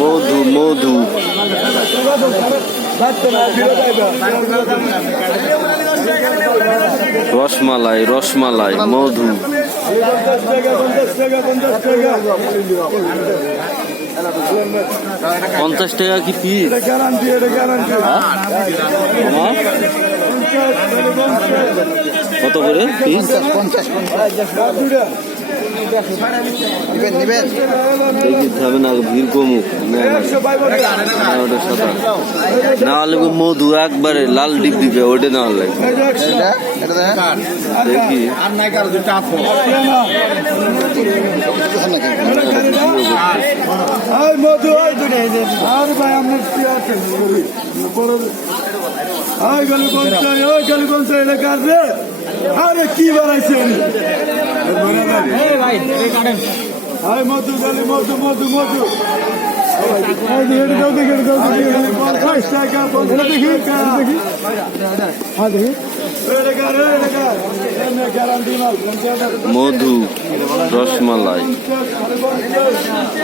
মধু মধু রসমালাই রসমালাই মধু 50 টাকা কি পিস? কত করে পিস? 50 দেখতে হবে না, ভিড় কমুক না হলে মধু একবারে লাল ডিপ দিবে, ওটা না হলে দেখি আরে কি বানাইছে মধু গালি মধু মধু মধু মধু রসমালাই